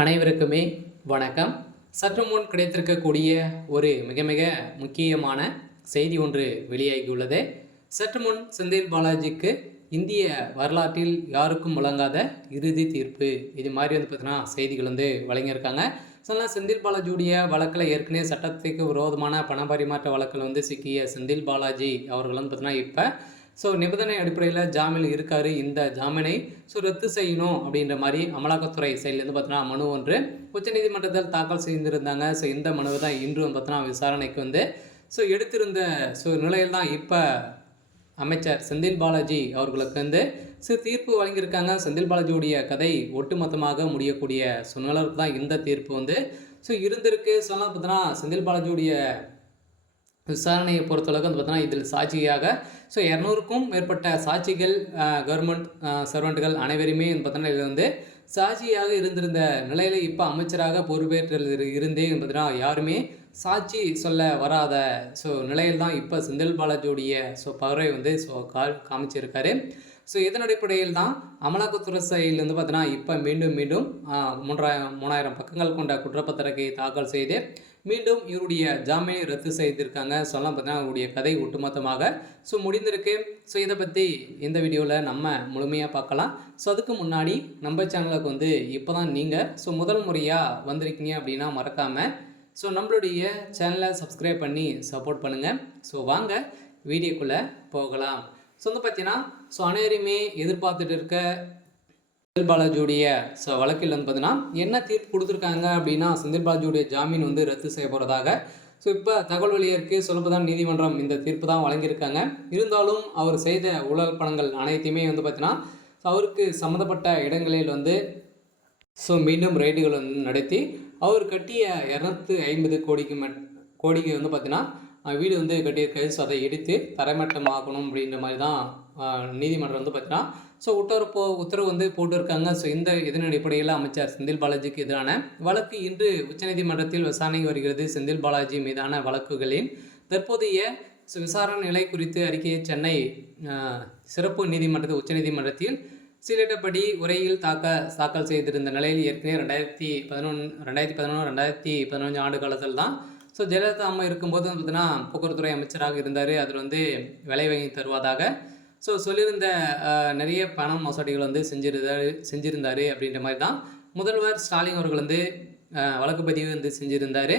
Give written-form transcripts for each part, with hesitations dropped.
அனைவருக்குமே வணக்கம். சற்று முன் கிடைத்திருக்கக்கூடிய ஒரு மிக மிக முக்கியமான செய்தி ஒன்று வெளியாகியுள்ளது. சற்று முன் செந்தில் பாலாஜிக்கு இந்திய வரலாற்றில் யாருக்கும் வழங்காத இறுதி தீர்ப்பு, இது மாதிரி பார்த்தீங்கன்னா செய்திகள் வழங்கியிருக்காங்க. சொன்னால் செந்தில் பாலாஜியுடைய வழக்கில் ஏற்கனவே சட்டத்துக்கு விரோதமான பண பரிமாற்ற வழக்கில் சிக்கிய செந்தில் பாலாஜி அவர்கள் பார்த்தீங்கன்னா இப்போ நிபந்தனை அடிப்படையில் ஜாமீனில் இருக்கார். இந்த ஜாமீனை ரத்து செய்யணும் அப்படின்ற மாதிரி அமலாக்கத்துறை சைட்லேருந்து பார்த்தீங்கன்னா மனு ஒன்று உச்சநீதிமன்றத்தில் தாக்கல் செய்திருந்தாங்க. இந்த மனுவை தான் இன்றும் பார்த்தீங்கன்னா விசாரணைக்கு எடுத்திருந்த நிலையில் தான் இப்போ அமைச்சர் செந்தில் பாலாஜி அவர்களுக்கு தீர்ப்பு வழங்கியிருக்காங்க. செந்தில் பாலாஜியுடைய கதை ஒட்டுமொத்தமாக முடியக்கூடிய சூழ்நிலைக்கு தான் இந்த தீர்ப்பு இருந்திருக்கு. சொன்னால் பார்த்தீங்கன்னா செந்தில் பாலாஜியுடைய விசாரணையை பொறுத்தளவுக்கு பார்த்தீங்கன்னா இதில் சாட்சியாக 200க்கும் மேற்பட்ட சாட்சிகள் கவர்மெண்ட் சர்வெண்ட்டுகள் அனைவருமே பார்த்தீங்கன்னா இதில் சாட்சியாக இருந்திருந்த நிலையில் இப்போ அமைச்சராக பொறுப்பேற்று இருந்தே பார்த்தீங்கன்னா யாருமே சாட்சி சொல்ல வராத நிலையில் தான் இப்போ செந்தில் பாலாஜியுடைய பவரை காமிச்சிருக்காரு. இதன் அடிப்படையில் தான் அமலாக்கத்துறை சைட்லேருந்து பார்த்தீங்கன்னா இப்போ மீண்டும் 3000 பக்கங்கள் கொண்ட குற்றப்பத்திரிகை தாக்கல் செய்து மீண்டும் இவருடைய ஜாமீனை ரத்து செய்திருக்காங்க. சொல்லலாம் பார்த்தீங்கன்னா அவருடைய கதை ஒட்டுமொத்தமாக முடிந்திருக்கு. இதை பற்றி இந்த வீடியோவில் நம்ம முழுமையாக பார்க்கலாம். அதுக்கு முன்னாடி நம்ம சேனலுக்கு இப்போ தான் நீங்கள் முதல் முறையாக வந்திருக்கீங்க அப்படின்னா மறக்காமல் நம்மளுடைய சேனலை சப்ஸ்கிரைப் பண்ணி சப்போர்ட் பண்ணுங்கள். வாங்க வீடியோக்குள்ளே போகலாம். பார்த்தீங்கன்னா அனைவருமே எதிர்பார்த்துட்டு இருக்க செந்தில் பாலாஜியுடைய வழக்கில் பார்த்தீங்கன்னா என்ன தீர்ப்பு கொடுத்துருக்காங்க அப்படின்னா செந்தில் பாலாஜியுடைய ஜாமீன் ரத்து செய்ய போகிறதாக இப்போ தகவல் வெளியிருக்கு. சொல்லப்போதான் நீதிமன்றம் இந்த தீர்ப்பு தான் வழங்கியிருக்காங்க. இருந்தாலும் அவர் செய்த ஊழல் பணங்கள் அனைத்தையுமே பார்த்தீங்கன்னா அவருக்கு சம்மந்தப்பட்ட இடங்களில் மீண்டும் ரெய்டுகள் நடத்தி அவர் கட்டிய 250 கோடிக்கு பார்த்தீங்கன்னா வீடு கட்டியிருக்காரு. அதை எடுத்து தரைமட்டமாகணும் அப்படின்ற மாதிரி தான் நீதிமன்றம் பார்த்தீங்கன்னா உத்தரவு போட்டிருக்காங்க. இதன் அடிப்படையில் அமைச்சர் செந்தில் பாலாஜிக்கு எதிரான வழக்கு இன்று உச்சநீதிமன்றத்தில் விசாரணை வருகிறது. செந்தில் பாலாஜி மீதான வழக்குகளின் தற்போதைய விசாரணை நிலை குறித்து அறிக்கையை சென்னை சிறப்பு நீதிமன்றத்தில் உச்சநீதிமன்றத்தில் சீலிட்டபடி உரையில் தாக்கல் செய்திருந்த நிலையில் ஏற்கனவே 2011 ஆண்டு காலத்தில் தான் ஜெயலலிதா அம்மா இருக்கும்போது பார்த்தீங்கன்னா போக்குவரத்துறை அமைச்சராக இருந்தார். அதில் விலை வாங்கி தருவதாக சொல்லியிருந்த நிறைய பணம் மோசடிகள் செஞ்சிருந்தார் அப்படின்ற மாதிரி தான் முதல்வர் ஸ்டாலின் அவர்கள் வழக்கு பதிவு செஞ்சுருந்தார்.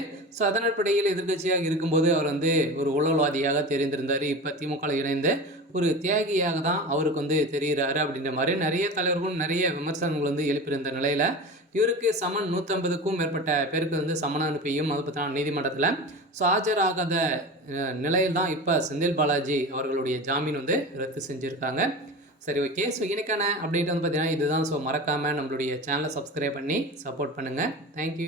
அதன் அடிப்படையில் எதிர்கட்சியாக இருக்கும்போது அவர் ஒரு ஊழல்வாதியாக தெரிந்திருந்தார். இப்போ திமுக இணைந்த ஒரு தியாகியாக தான் அவருக்கு தெரிகிறாரு அப்படின்ற மாதிரி நிறைய தலைவர்களும் நிறைய விமர்சனங்கள் எழுப்பியிருந்த நிலையில் இவருக்கு சமன் 150க்கும் மேற்பட்ட பேருக்கு சமன் அனுப்பியும் அது பார்த்தீங்கன்னா நீதிமன்றத்தில் ஆஜராகாத நிலையில் தான் இப்போ செந்தில் பாலாஜி அவர்களுடைய ஜாமீன் ரத்து செஞ்சுருக்காங்க. சரி, ஓகே. இன்னைக்கான அப்டேட் பார்த்தீங்கன்னா இதுதான். மறக்காமல் நம்மளுடைய சேனலை சப்ஸ்கிரைப் பண்ணி சப்போர்ட் பண்ணுங்கள். தேங்க்யூ.